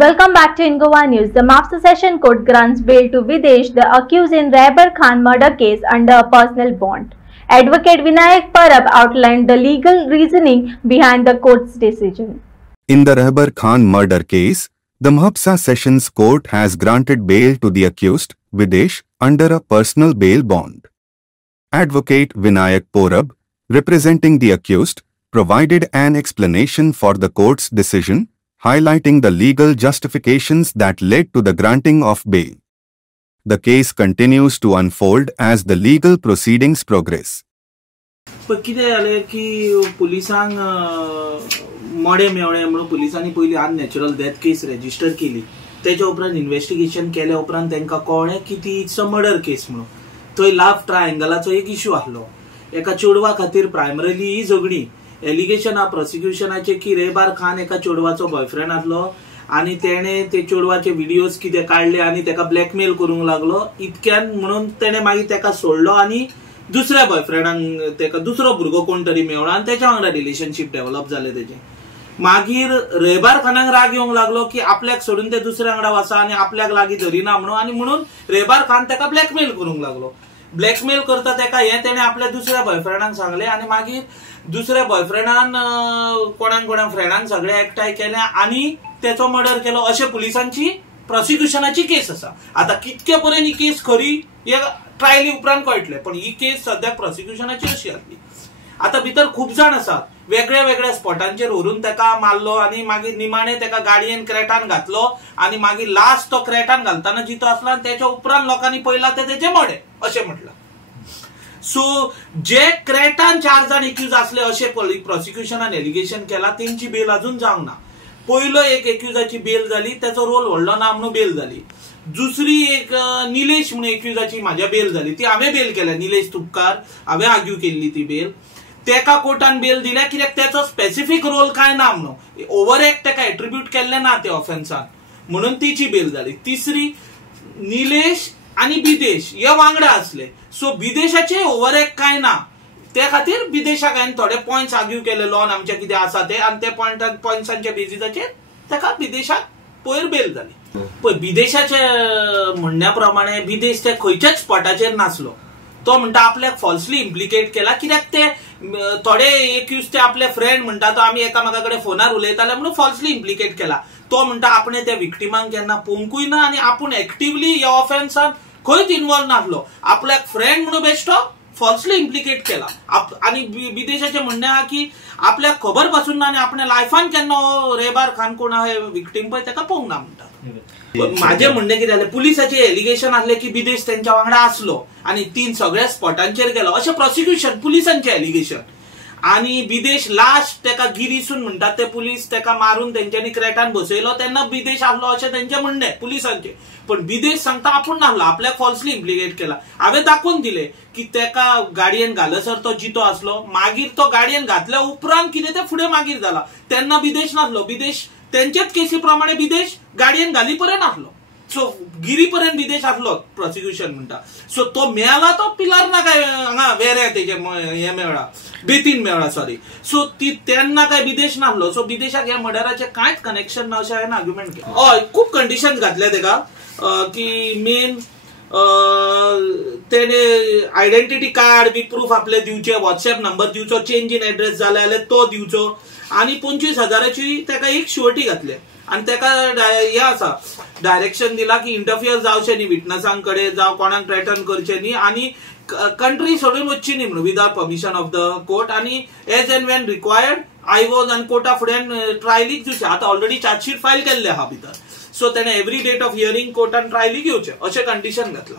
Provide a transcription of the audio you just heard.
Welcome back to Ingova News. The Master Session Court grants bail to Videsh, the accused in Raibar Khan murder case, under a personal bond. Advocate Vinayak Parab outlined the legal reasoning behind the court's decision. In the Raibar Khan murder case, the Maharashtra Sessions Court has granted bail to the accused, Videsh, under a personal bail bond. Advocate Vinayak Parab, representing the accused, provided an explanation for the court's decision, highlighting the legal justifications that led to the granting of bail. The case continues to unfold as the legal proceedings progress. पण कितें जालें की पुलिसांक मडे मेवळे म्हणून पुलिसांनी पयली unnatural death केस register केली. तेच्या उपरांत इन्व्हेस्टिगेशन केल्या उपरांत तांकां कळ्ळें की ती इट्स अ मर्डर केस म्हणून. थंय लव्ह ट्रायंगलाचो एक इश्यू आसलो. एका चेडवा खातीर प्रायमरीली ही झगडी. एलिगेशन प्रोसिक्युशनाचे की रैबार खान एका चेडवाचो बॉयफ्रेंड आसलो आणि तेणे ते चेडवाचे व्हिडिओज कितें काढले आणि तेका ब्लॅकमेल करूंक लागलो. इतक्यान म्हणून तेणे मागीर तेका सोडलो आणि दुसऱ्या बॉयफ्रेंडांक तेका दुसरो भुरगो कोण तरी मेवलो आणि तेच्या वांगडा रिलेशनशिप डेव्हलप जालें तेजें. मागीर रैबार खानाक राग येवंक लागलो की आपल्याक सोडून ते दुसऱ्या वांगडा वचा आणि आपल्याक लागीं धरिना म्हणून, आणि म्हणून रैबार खान तेका ब्लॅकमेल करूंक लागलो. ब्लॅकमेल करता तेका हे तेणे आपल्या दुसऱ्या बॉयफ्रेंडांक सांगले आणि मागीर दुसऱ्या बॉयफ्रेंडान कोणाक फ्रेंडांक सगळे एकठांय केले आणि त्याचो मर्डर केलो अशें पुलिसांची प्रोसिक्युशनाची केस आसा. आता कितके पर्यंत ही केस खरी हे ट्रायली उपरांत कळटले, पण ही केस सद्याक प्रोसिक्युशनाची अशी आसली. आता भितर खूप जाण आसात. वेगळ्या वेगळ्या स्पॉटांचेर व्हरून तेका मारलो आणि मागीर निमाणे तेका गाडयेन क्रेटान घातलो आणि मागीर लास्ट तो क्रेटान घालताना जितो आसलो आणि त्याच्या उपरांत लोकांनी पळयला ते तेचे मडे अशें म्हटलं. सो जे क्रेटान 4 जाण एक्यूज असले अशें प्रोसिक्युशनान एलिगेशन केला तेंची बेल अजून जावंक ना. पयलो एक एक्यूजाची बेल जाली, त्याचो रोल व्हडलो ना म्हणून बेल जाली. दुसरी एक निलेश म्हणून एक्यूजाची म्हाज्या बेल जाली, ती हांवें बेल केल्या. निलेश तुपकार हांवें आर्ग्यू केल्ली ती बेल. तेका कोर्टान बेल दिल्या कित्याक त्याचो स्पेसिफिक रोल काय ना म्हणून, ओव्हर एक्ट तेका एट्रिब्यूट केल्ले ना ते ऑफेन्सान, म्हणून तिची बेल जाली. तिसरी निलेश आणि बिदेश हे वांगडा असले. सो बिदेशाचे ओव्हर एक्ट काय ना, त्या खातीर बिदेशाक हांवें थोडे पॉइंट्स आर्ग्यू केले लॉन आमचे कितें आसा ते, आणि त्या पॉइंट्सांच्या बेजिसाचेर तेका बिदेशाक पयर बेल जाली. पण बिदेशाच्या म्हणण्या प्रमाणे बिदेश ते खंयच्याच स्पॉटाचेर नासलो. तो म्हणटा आपल्याक फॉल्सली इम्प्लिकेट केला कित्याक ते थोडे एक्यूज ते आपले फ्रेंड म्हणटा तो आमी एकामेका कडेन फोनार उलयताले म्हणून फॉल्सली इम्प्लिकेट केला. तो म्हणटा आपणे त्या विक्टिमांक केन्ना पळोवंकूय ना आणि आपूण एक्टिवली ह्या ऑफेन्सान खंयच इन्वॉल्व नासलो. आपल्याक फ्रेंड म्हणून बेश्टो फॉल्सली इम्प्लिकेट केला. आणि बिदेशाचे म्हणणे हा की आपल्याक खबर पासून ना आणि आपल्या लायफान केन्ना रैबार खान कोण आहे विक्टीम पळय तेका पळोवंक ना म्हणटा. माझे म्हणणे कितें जालें, पुलिसाचे एलिगेशन आसले की बिदेश तेंच्या वांगडा आसलो आणि 3 सगळ्या स्पॉटांचेर गेलो अशें प्रोसिक्युशन पुलिसांचे एलिगेशन. आणि बिदेश लास्ट तेका गिरीसून म्हणटात ते पुलीस तेका मारून तेंच्यांनी क्रेटान बसयलो तेन्ना बिदेश आसलो अशें तेंचे म्हणणे पुलिसांचे. पण बिदेश सांगता आपूण नासलो, आपल्याक फॉल्सली इम्प्लिकेट केला. हांवें दाखोवन दिले की तेका गाडयेन घालसर तो जितो आसलो. मागीर तो गाडयेन घातल्या उपरांत कितें ते फुडें मागीर जाला तेन्ना बिदेश नासलो. बिदेश तेंच्याच केसी प्रमाणे बिदेश गाडयेन घाली पर्यंत आसलो. सो गिरी पर्यंत बिदेश आसलो प्रोसिक्युशन म्हणटा. सो तो मेळला तो पिलार ना काय हांगा वेरे तेजे हे मेळ्ळा बेतीन मेळ्ळा सॉरी. सो ती तेन्ना काय बिदेश नासलो. सो बिदेशाक ह्या मर्डराचे कांयच कनेक्शन ना अशें हांवें आर्ग्युमेंट केलें. हय खूप कंडिशन्स घातले तेका की मेन तेणे आयडेंटिटी कार्ड बी प्रूफ आपले दिवचे, व्हॉट्सएप नंबर दिवचो, चेंज इन एड्रेस जाल्यार तो दिवचो आणि 25,000ची तेका एक शुअरिटी घातली. आणि तेका हे आसा डायरेक्शन दिला की इंटरफियर जावचे न्ही विटनसांकडे जावं कोणाक थ्रेटन करचे न्ही आणि कंट्री सोडून वचची न्ही म्हणून without permission of the court. आणि एज एंड वेन रिक्वायर्ड आयवॉज आनी कोर्टा फुडें ट्रायलीक दिवचे. आता ऑलरेडी चार्जशीट फायल केल्ले आहा भितर. सो तेणे एवरी डेट ऑफ हियरिंग कोर्टान ट्रायलीक घेवचे अशें कंडिशन घातला.